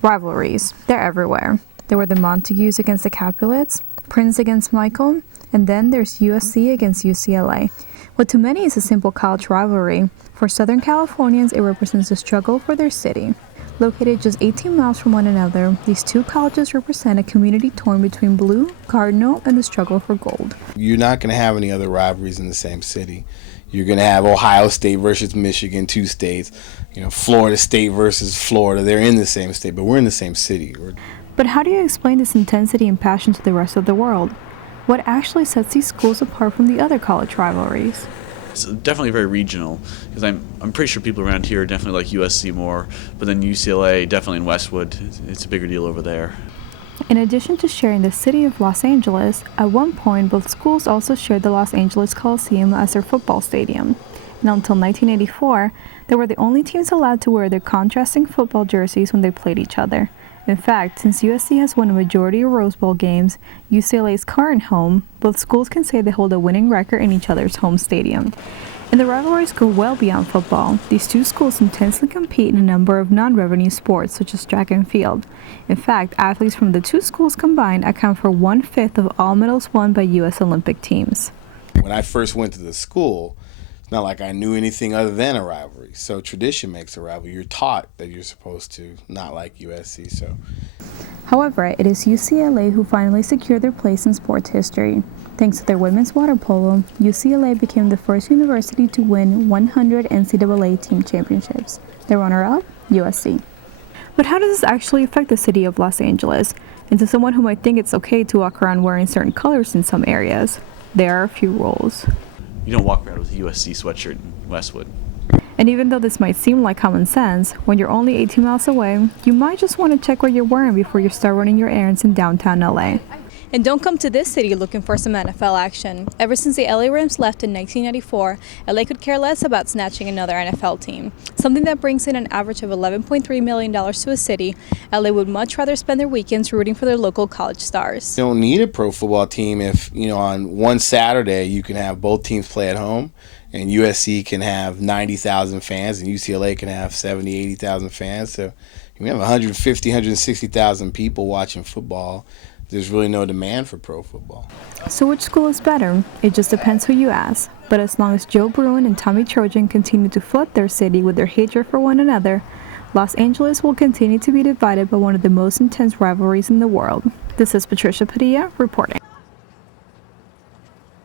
Rivalries, they're everywhere. There were the Montagues against the Capulets, Prince against Michael, and then there's USC against UCLA. What to many is a simple college rivalry, for Southern Californians it represents the struggle for their city. Located just 18 miles from one another, these two colleges represent a community torn between blue, cardinal, and the struggle for gold. You're not going to have any other rivalries in the same city. You're going to have Ohio State versus Michigan, two states. Florida State versus Florida. They're in the same state, but we're in the same city. But how do you explain this intensity and passion to the rest of the world? What actually sets these schools apart from the other college rivalries? It's definitely very regional, because I'm pretty sure people around here definitely like USC more, but then UCLA, definitely in Westwood, it's a bigger deal over there. In addition to sharing the city of Los Angeles, at one point both schools also shared the Los Angeles Coliseum as their football stadium. And until 1984, they were the only teams allowed to wear their contrasting football jerseys when they played each other. In fact, since USC has won a majority of Rose Bowl games, UCLA's current home, both schools can say they hold a winning record in each other's home stadium. And the rivalries go well beyond football. These two schools intensely compete in a number of non-revenue sports, such as track and field. In fact, athletes from the two schools combined account for 1/5 of all medals won by U.S. Olympic teams. When I first went to the school, it's not like I knew anything other than a rivalry. So tradition makes a rivalry. You're taught that you're supposed to not like USC. However, it is UCLA who finally secured their place in sports history. Thanks to their women's water polo, UCLA became the first university to win 100 NCAA team championships. Their runner-up, USC. But how does this actually affect the city of Los Angeles? And to someone who might think it's okay to walk around wearing certain colors in some areas, there are a few rules. You don't walk around with a USC sweatshirt in Westwood. And even though this might seem like common sense, when you're only 18 miles away, you might just want to check what you're wearing before you start running your errands in downtown LA. And don't come to this city looking for some NFL action. Ever since the LA Rams left in 1994, LA could care less about snatching another NFL team. Something that brings in an average of $11.3 million to a city, LA would much rather spend their weekends rooting for their local college stars. You don't need a pro football team if, on one Saturday you can have both teams play at home, and USC can have 90,000 fans and UCLA can have 70, 80,000 fans. So we have 150, 160,000 people watching football. There's really no demand for pro football. So which school is better? It just depends who you ask. But as long as Joe Bruin and Tommy Trojan continue to flood their city with their hatred for one another, Los Angeles will continue to be divided by one of the most intense rivalries in the world. This is Patricia Padilla reporting.